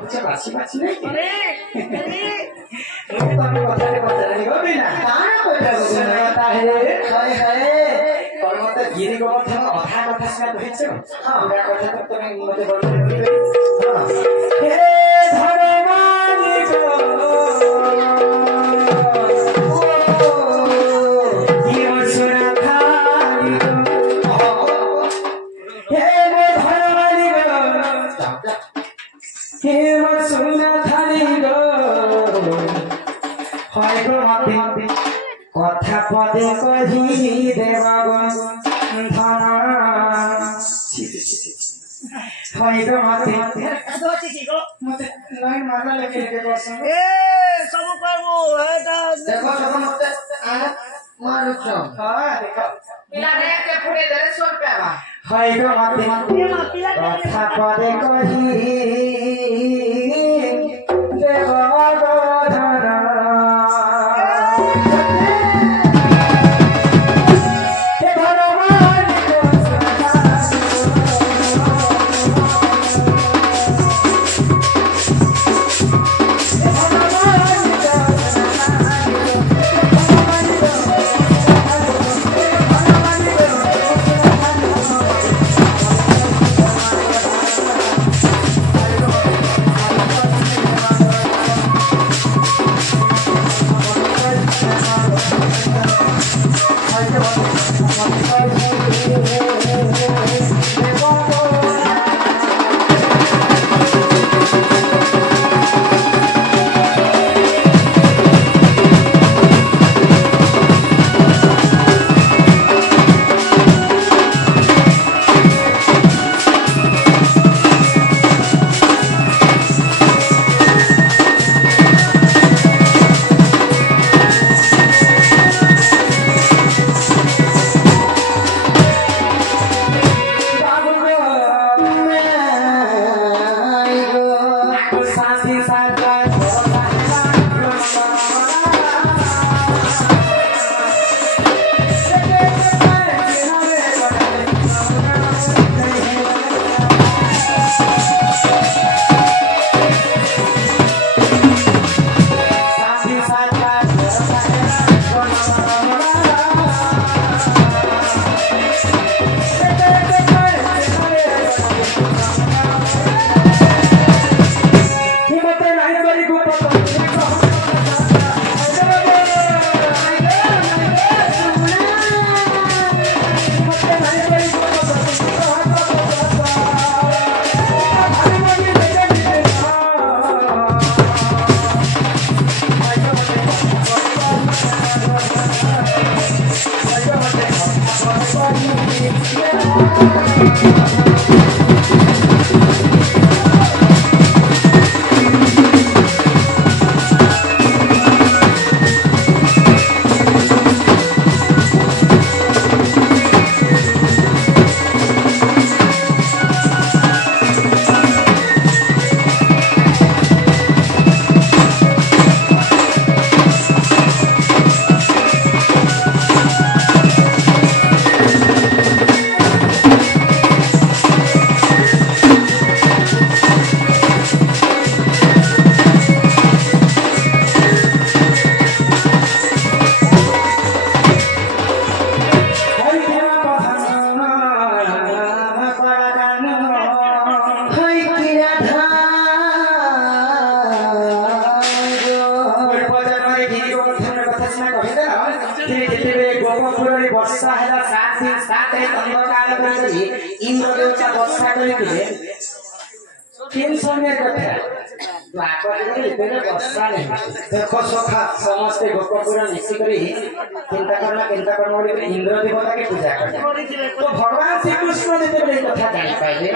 अच्छा बासी बासी नहीं अरे मुझे तो अभी पता नहीं हो बिना कहाँ कोटा सुना होता है हाय हाय और मतलब गिरी को मतलब अधा कथा सुना तो हिच हां मेरा कथा तो तुम्हें मुझे बोलते हां हे भगवान को ये सुना था हे भगवान को हे सुना था गो हाय गो मते কথা পদে কহি দেবগণ ধন হয় গো মতে दोची की को মতে লাইন মারনা লেগে লেগে বসে ए सब करबो एटा দেখো দেখো মতে মারুছ হ্যাঁ দেখো पिला रे के फुड़े दे 100 रुपया बा হয় গো মতে কথা পদে কহি দেবগণ ধন देखो सखा समस्ते गोपपुर मिसिकरी चिंता करना इंद्र देवता के पूजा कर तो भगवान श्री कृष्ण जेते कथा जानि पाइले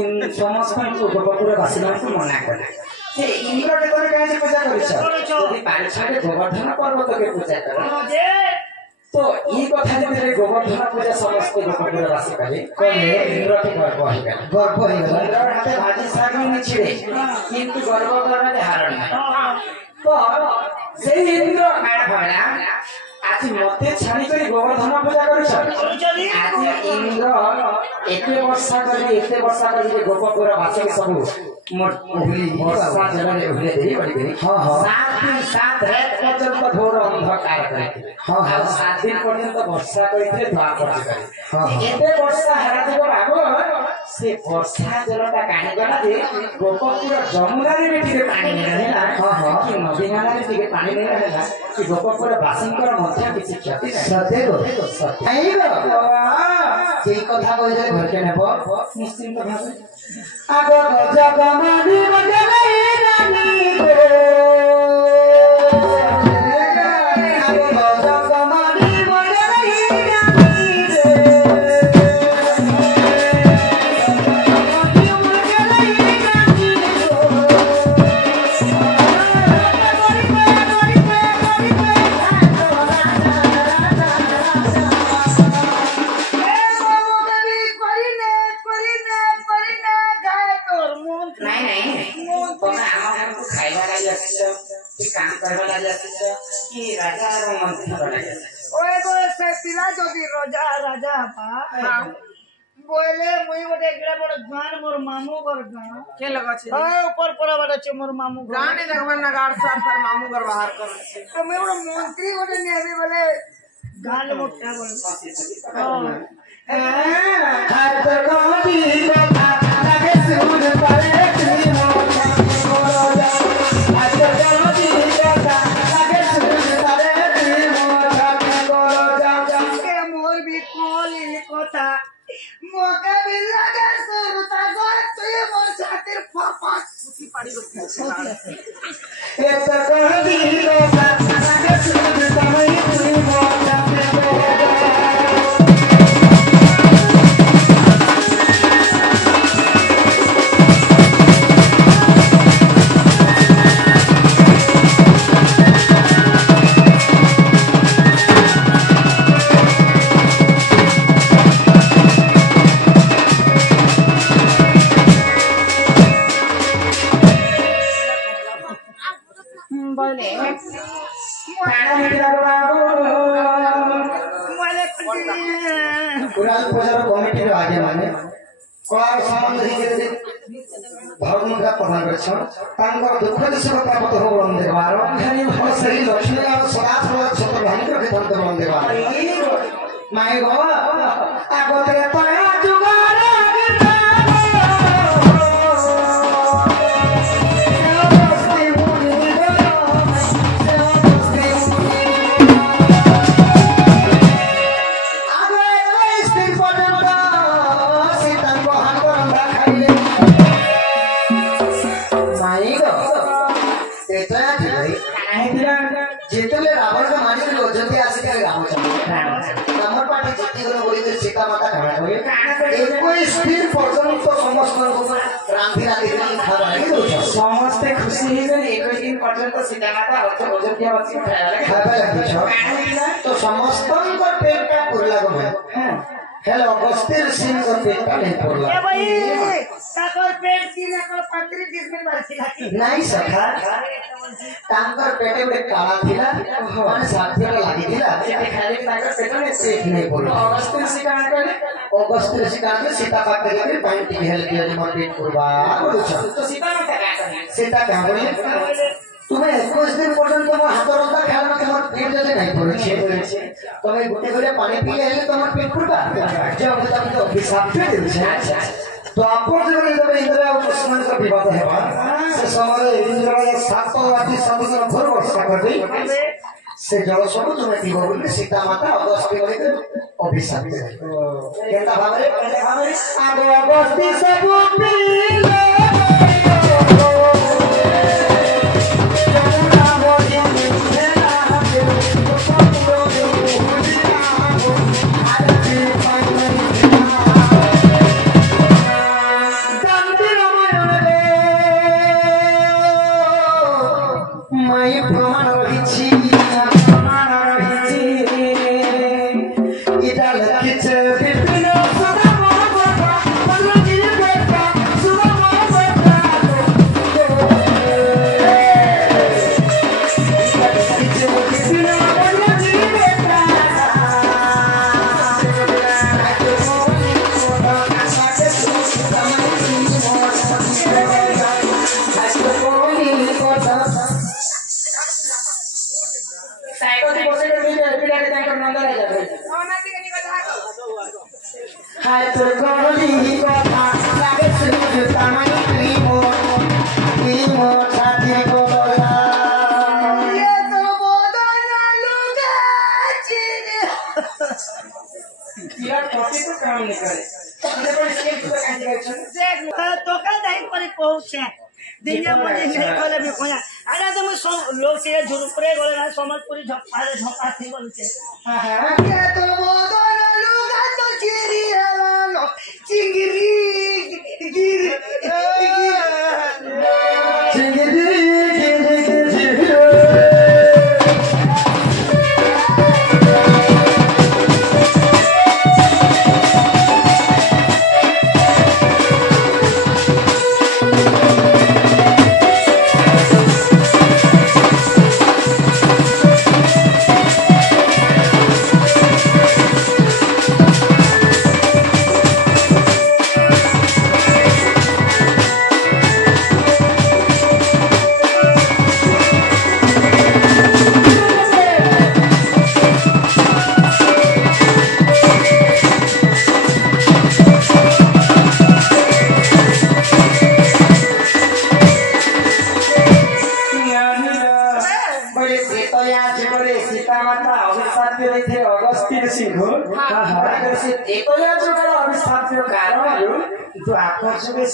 इन समस्त गोपपुर वासिना को मना कले से इंद्र देवता के पूजा करिछ यदि पारिछाले गोवर्धन पर्वत के पूजा कर तो ये कथा जेते गोवर्धन पूजा समस्त गोपपुर वासी कले कले इंद्र के गर्व हो गला इंद्र हाथे भाजी साग में छिड़े किंतु गर्व करने हारण नहीं तो से इंद्र काण भला ଆଜି ମତେ ଛାଡ଼ି କରି ଗୋବର୍ଦ୍ଧନ ପୂଜା କରୁଛ ଆଜି ଇନ୍ଦ୍ର ଏତେ ବର୍ଷା କରି ଯେ ଗୋପପୁର ବାସୀ ସବୁ ବର୍ଷା ଜଳରେ ଉଭେଇ ଦେଇ ପଡ଼ିବେ 7 ଦିନ 7 ରାତ ପର୍ଯ୍ୟନ୍ତ ଘୋର ଅନ୍ଧକାର କରିଥିଲେ ଆଉ 7 ଦିନ ପର୍ଯ୍ୟନ୍ତ ବର୍ଷା କରିଥିଲେ ଦ୍ୱାପର ଯୁଗରେ ଏତେ ବର୍ଷା ହେରାଯିବ ବାବୁ ସେ ବର୍ଷା ଜଳଟା କାହିଁ ଗଲା ଯେ ଗୋପପୁର ଯମୁନାରେ ବି ଟିକେ ପାଣି ନେଲା କି ନଦୀ ନାଳରେ ଟିକେ ପାଣି ନେଲା କି ଗୋପପୁର ବାସୀଙ୍କର ମଧ୍ୟ କିଛି କ୍ଷତି ନାହିଁ ସେଇ କଥା କହିଲେ ଘରକେ ନେବ ନିଶ୍ଚିନ୍ତ ଭାବେ ଆଗ ଜଗମାନି ମଜରେ ରାନୀ ଗୋ बोले मुई गोटे एकड़ा बड़ गान मोर मामू घर गान के लगा छे ऊपर पड़ा बड़ा छे मोर मामू घर गाने देखबन ना गाड़ साफ पर मामू घर बाहर कर तो मैं बड़ा मंत्री गोटे नेबी बोले गान मोटा बोल हर गोदी कथा लगे सुन पड़े तुम मोटा बोलो जा हर गोदी कथा लगे सुन पड़े तुम मोटा बोलो जा के मोर भी कोली कथा मोके भी लगे सुरता गोर तुई मोर छातिर पापा उठी पड़ी गई ए तो गोदी कथा लगे सुन पड़े तुम मोटा बोलो जा बोले पुराण पूजार कमिटी आगे माने कलार संबंध हिजे भगवान का प्रधान करछन तांगर दुख दिश का प्राप्त हो बंदे बार हरि भव श्री लक्ष्मी का सदा सदा सत भाई के धन बंदे बार माय गो आगोते तया जुगार जेतले रावण का मानी के अयोध्या आसे के रामचंद्र नंबर पाटी जितनी गुण बोली के सीता माता खड़ा हुए एको स्थिर पर्यंत तो समस्त रामधी राधे के खावा है समस्त खुशी ही गए एको दिन पर्यंत सीता माता अयोध्या वासी खावा लगे तो समस्त को पेट का पुरला गो हेलो अगस्त्य ऋषि को पेट का नहीं पुरला ए भाई ताकर पेट की ना कर 35 दिन में मर सिला नहीं सखा तांकर पेटे में काला थिला माने साथी का लागी थिला जे खाली तांकर पेटे में पेट नहीं बोलो अगस्त्य ऋषि का सीता पाक के पानी टी हेल्प दिया मन पेट पुरवा बोलो तो सीता माता का सीता का बोले तुम्हें 21 दिन पर्यंत मो हाथ रंदा खाना तमर पेट जले नहीं पड़े तमे गुटे गुटे पानी पी हेले तमर पेट पुरवा जब तक तो अभिशाप दे छे तो आपन जब इंद्र और दुश्मन का विवाद हेबा से समय इंद्र या 7 राति 7 दिन घोर वर्षा कर दी से जल सब तुम्हें पीबो बोले सीता माता अगस्त्य बोले के अभिशाप दे केता भाबरे आगो अगस्त्य सब पीले आए तो कोली ही कथा लागे सुन तमाई प्रीमो छाती कोला ये तो बोदना लुगा चिरे यार टॉपिक को काम नहीं करे इधर पर स्केल तो कांड कर देख तो कल नहीं पर पहुंचे दिने मने नहीं खोले भी खोया अरे तो मैं लोग से झुरपरे गोले ना समझपुरी झपा थी बोलते हां हां ये तो बोदना लुगा तो चिरी हलानो चिंगरी गिर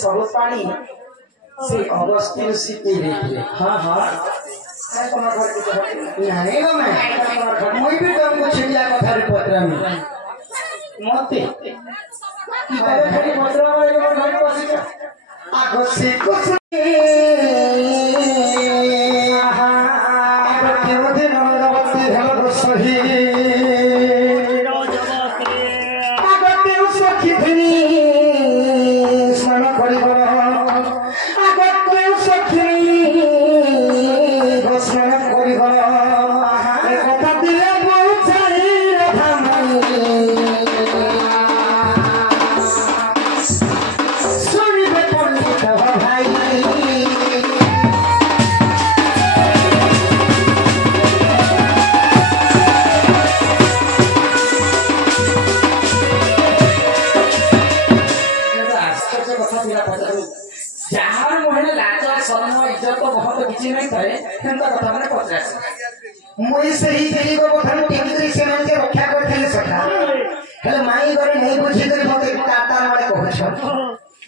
सब पानी से अगस्ती ऋषि पी रही है हाँ हाँ नहीं ना मैं भी तुमको छिड़िया कथा पत्र में मते पत्र में अगस्ती कुछ मुई सही देली को कथा टिकी करी से मन के रक्षा करथले सखा हेले माई करे नहीं बुझी करी मते ताता मारे कहछ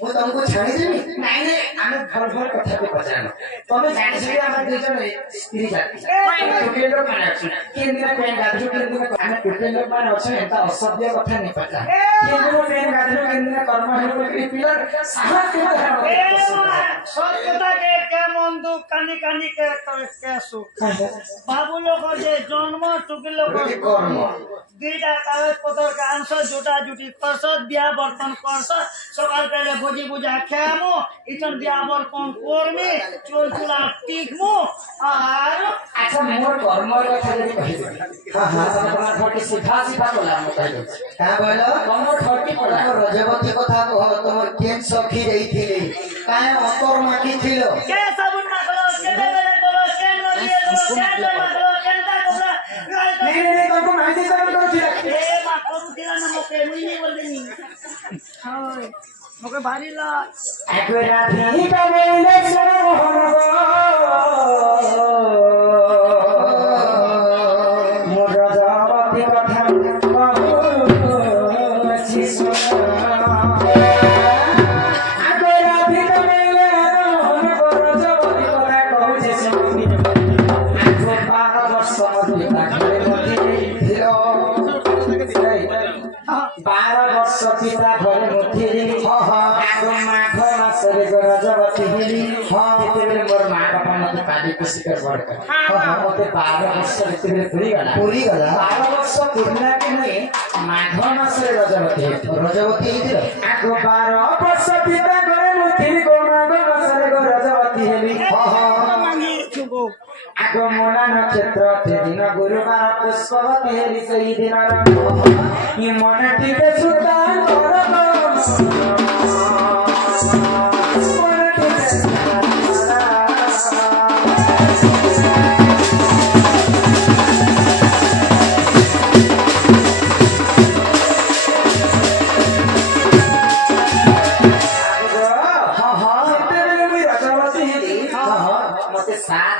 वो तुमको छाड़ी देनी नहीं नहीं आमे घर घर कथा पे पचानो तमे जानि से आमे दुजन स्त्री जाति टोके लोग माने अछि केन दिन पेन गाधु केन दिन आमे टोके लोग माने अछि एता असभ्य कथा नहीं पता केन दिन पेन गाधु केन दिन कर्म हेलो के पिलर साहस के सब कथा के मन दुख कानी कानी के सुख बाबू लोग जे जन्म टुकी लोग कर्म दुईटा कागज पत्र का आंसर जुटा जुटी करसत बिया बर्तन करसत सकाल पहले भोजी बुझा खामु इतन बिया बर्तन करमे चोल चुला टिकमु आर अच्छा मोर कर्म कथा जदी कहि हां हां तमरा थोटी सीधा सीधा बोला म कहि का बोलो तमर थोटी पड़ा रजवती कथा कह तमर केन सखी रही थिले काहे अंतर माकी थिलो के साबुन माखलो के बेले बोलो के नदिए बोलो के माखलो केनता कोला नहीं तुमको माहिती कर करो थिला ए माखरू दिला न मके मुई बोल देनी हां मके भारी ला एक राती का बेले सरो मोर रजवती कथा पिता घरे मुठिरी आगो माघ मासरे रजवती हेली तेतेबेले मोर माँ बापा मते पाली पोषी कर बड़ कर मते 12 वर्ष तेतेबेले पूरी गला 12 वर्ष पूर्णा के नहीं माघ मासरे रजवती हेली आगो 12 वर्ष पिता घरे मुठिरी गो माघ मासरे रजवती हेली मांगी चुगो आगो मोना नक्षत्र ते दिन गुरुवार पुष्पवती हेली सही दिन ये मन टिके सुता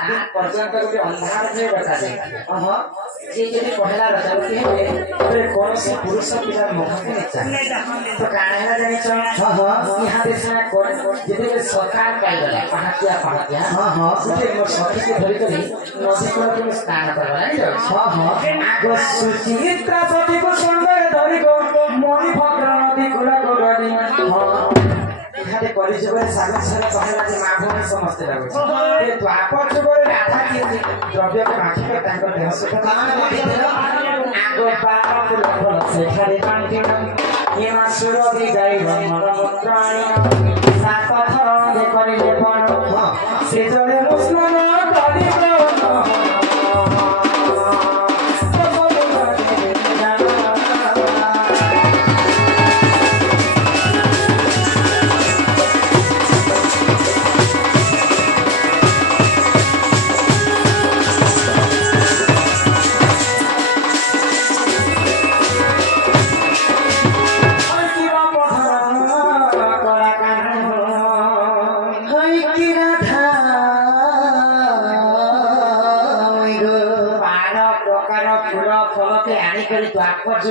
दिन पर्यंत गोटे अंधार में रखा जाए जे यदि पहला रजावती हुए तो कौन से पुरुष पिला मुख के नहीं तो काहे जानि छ यहाँ देश में कोन जदि सरकार काइला पहाटिया गोटे मोर सखी के धरि करी नदी कूल के स्नान करबा नहीं आगो सुचित्रा सती को सुंदर धरि को मोहि भद्र नदी कूल को गडी इहाते परिचय सागर सागर कहला जे माभूमि समस्त लागो ए द्वापर जुगरे राधा के द्रव्य के माखी के तांकर देह सुख आगो बाप फुल सेठारे कांटी ये मासुर की गाई मन मुत्राणी सात थर दे करिले पण से जले मुस्लिम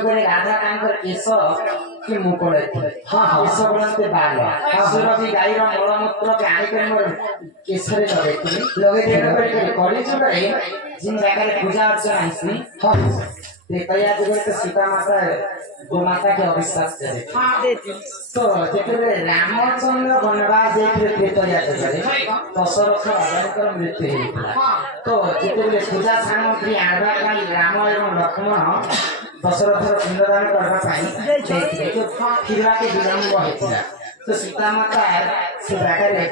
कली राधा कांकर केश कि मुकुड़ केश बोलते बाल सुरभि गाई मलमूत्र के आनिक मोर केशरे लगे कली जुगे जिन जगह पूजा अर्चना आईसी त्रेतया जुगे तो सीता माता गोमाता के अविश्वास चले तो जेते रामचंद्र वनवास जेते त्रेतया जुगे दशरथ राजाकर मृत्यु हेइला तो जेते पूजा सामग्री आनबा राम एवं लक्ष्मण दशरथर पिंडदान करबा पाई देखिले तो फिरवा के विलंब होइतिला तो सीता माता से जागारे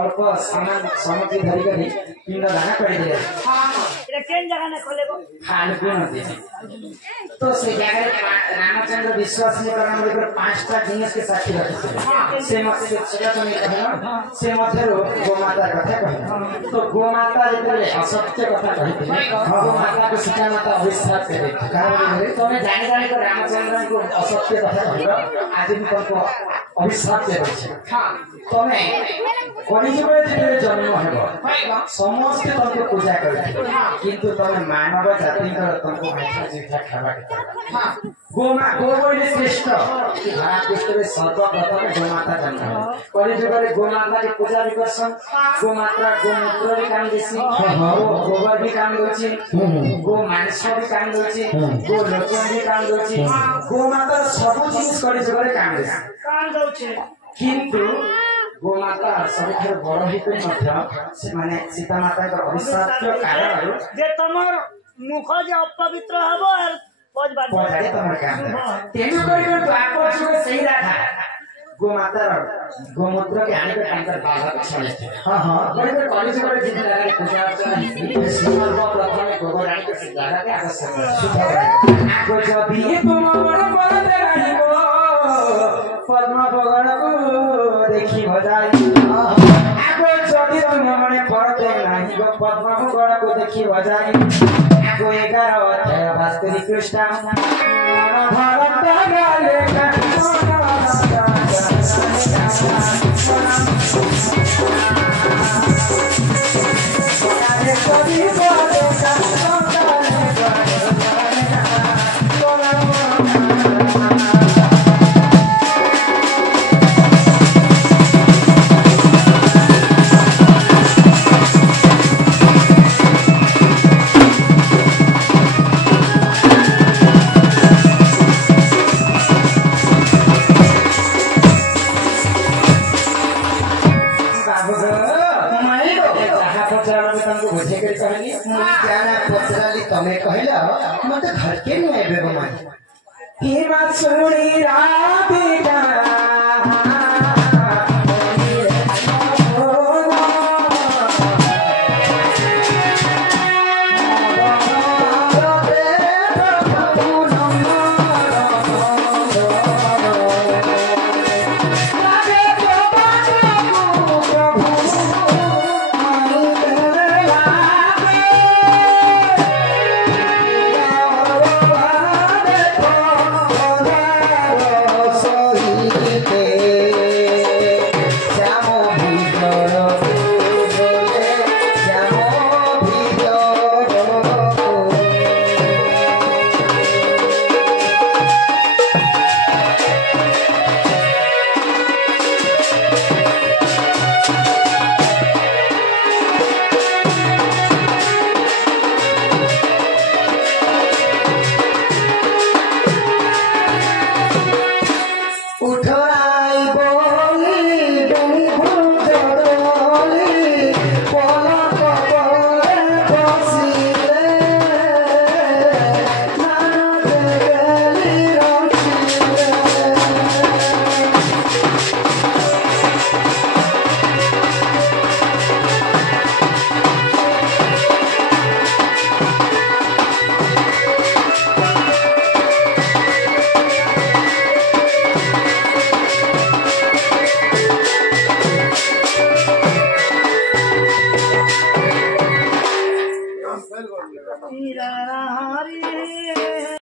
अल्प सामान सामग्री धरि करी पिंडदान कर दिले এটা কেন জায়গা না খোলেগো फाल्गुन नदी तो से जागारे रामचंद्र विश्वास ने करन लेकर पांचटा जिनिस के साथी रखिले से मत से छिड़ा तो नहीं कहला से मध्यरो गोमाता कथा कहला तो गोमाता जेतले असत्य कथा कहिथिले गोमाता को सीता माता अविश्वास करे कारण तमे जानि जानि को रामचंद्र को असत्य कथा कहला आज भी तुमको अविश्वास करे तमे कलिजुगे जेतले जन्म हेबो समस्त तुमको पूजा करथिले किंतु तमे मानव जाति कर तुमको माथा जीठा खावा के गोमा गोबोले श्रेष्ठ कि धरा पृष्ठले सर्वप्रथम गोमाता जन्म कलिजुगे गोमाता के पूजा भी करसन गोमाता गोमूत्र भी काम देसी गोबर भी काम दोची गो मांस भी काम दोची गो लोचन भी काम दोची गोमाता सब जिनिस कलिजुगे काम देसी কান দউছে किंतु गोमाता सबठार बड़ हितै मध्य से माने सीता माता का अविश्वास के कारण যে তোমার মুখ যে অপবিত্র হবো আর পজবা पजारे तमर काम तेनु करियो तो आपो सुके सही राखा गोमाता गोमूत्र के आने के टाइम पर बाबा छले हां बड़े कॉलेज में जित लगा पूजा अर्चना सीमा को प्रथम गोबर आने के सिद्धार्थ के आवश्यक आगो जबी तुम बड़ बड़ रानी को पद्म बगन को देखी बजाई आगो जबी तुम मने पड़ते नहीं गो पद्म बगन को देखी बजाई आगो 11 अध्याय भास्करी कृष्ण भारत गाले का तमे कहला मते घर के नहीं आबे बमाई हिमा सुनी राधिका सोही हरी